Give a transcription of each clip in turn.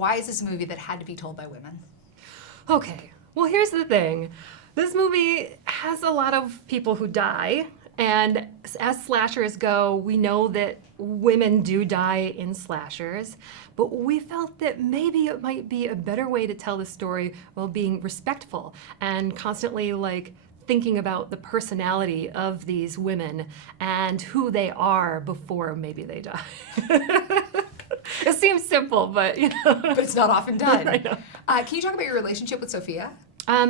why is this a movie that had to be told by women? Okay, well, here's the thing. This movie has a lot of people who die, and as slashers go, we know that women do die in slashers, but we felt that maybe it might be a better way to tell the story while being respectful and constantly like thinking about the personality of these women and who they are before maybe they die. It seems simple, but you know. But it's not often done. I know. Can you talk about your relationship with Sophia?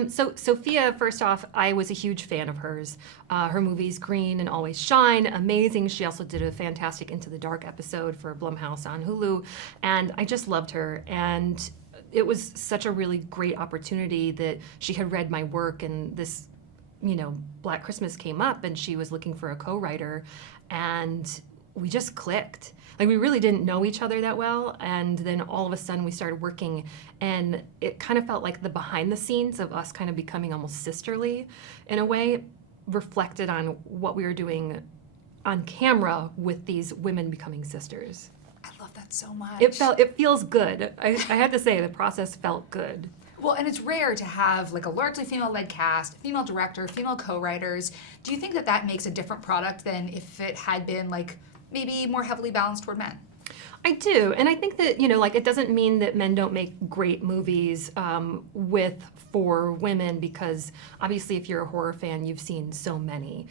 So Sophia, first off, I was a huge fan of hers. Her movies, Green and Always Shine, amazing. She also did a fantastic Into the Dark episode for Blumhouse on Hulu, and I just loved her. And it was such a really great opportunity that she had read my work, and this, you know, Black Christmas came up, and she was looking for a co-writer, and we just clicked. Like, we really didn't know each other that well, and then all of a sudden we started working, and it kind of felt like the behind the scenes of us kind of becoming almost sisterly in a way reflected on what we were doing on camera with these women becoming sisters. I love that so much. It feels good. I have to say, the process felt good. Well, and it's rare to have like a largely female-led cast, female director, female co-writers. Do you think that that makes a different product than if it had been like maybe more heavily balanced toward men? I do, and I think that, you know, like, it doesn't mean that men don't make great movies for women, because obviously if you're a horror fan, you've seen so many,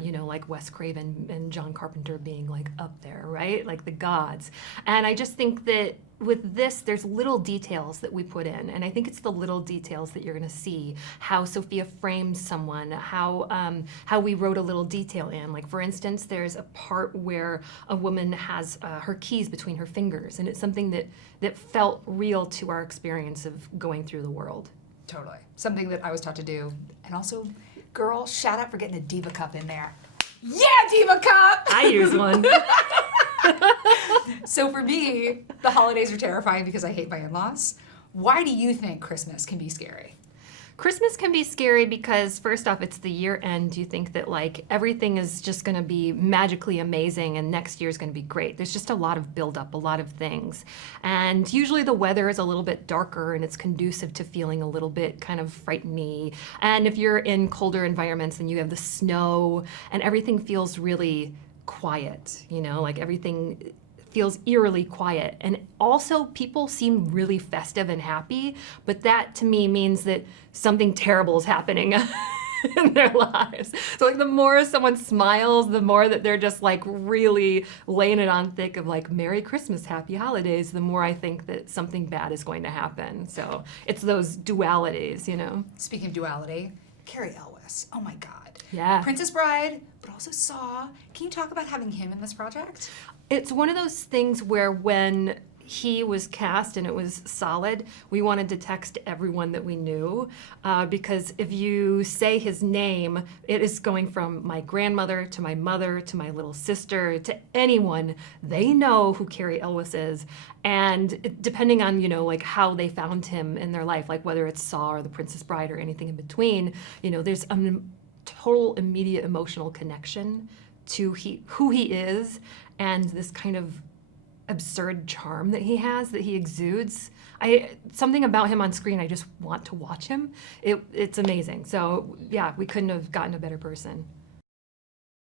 you know, like Wes Craven and John Carpenter being like up there, right? Like the gods. And I just think that with this, there's little details that we put in, and I think it's the little details that you're going to see. How Sophia frames someone, how we wrote a little detail in. Like, for instance, there's a part where a woman has her keys between her fingers, and it's something that felt real to our experience of going through the world. Totally. Something that I was taught to do. And also, girl, shout out for getting a Diva Cup in there. Yeah, Diva Cup! I use one. So for me, the holidays are terrifying because I hate my in-laws. Why do you think Christmas can be scary? Christmas can be scary because, first off, it's the year end. You think that like everything is just going to be magically amazing and next year is going to be great. There's just a lot of buildup, a lot of things. And usually the weather is a little bit darker and it's conducive to feeling a little bit kind of frightening. And if you're in colder environments, then you have the snow and everything feels really quiet, you know, like everything feels eerily quiet. And also people seem really festive and happy, but that to me means that something terrible is happening in their lives. So like the more someone smiles, the more that they're just like really laying it on thick of like Merry Christmas, Happy Holidays, the more I think that something bad is going to happen. So it's those dualities, you know. Speaking of duality, Cary Elwes, oh my God. Yeah. Princess Bride, but also Saw. Can you talk about having him in this project? It's one of those things where when he was cast and it was solid, we wanted to text everyone that we knew, because if you say his name, it is going from my grandmother to my mother to my little sister to anyone. They know who Cary Elwes is, and depending on, you know, like how they found him in their life, like whether it's Saw or The Princess Bride or anything in between, you know, there's a total immediate emotional connection to who he is and this kind of absurd charm that he has, that he exudes. Something about him on screen, I just want to watch him. It's amazing. So yeah, we couldn't have gotten a better person.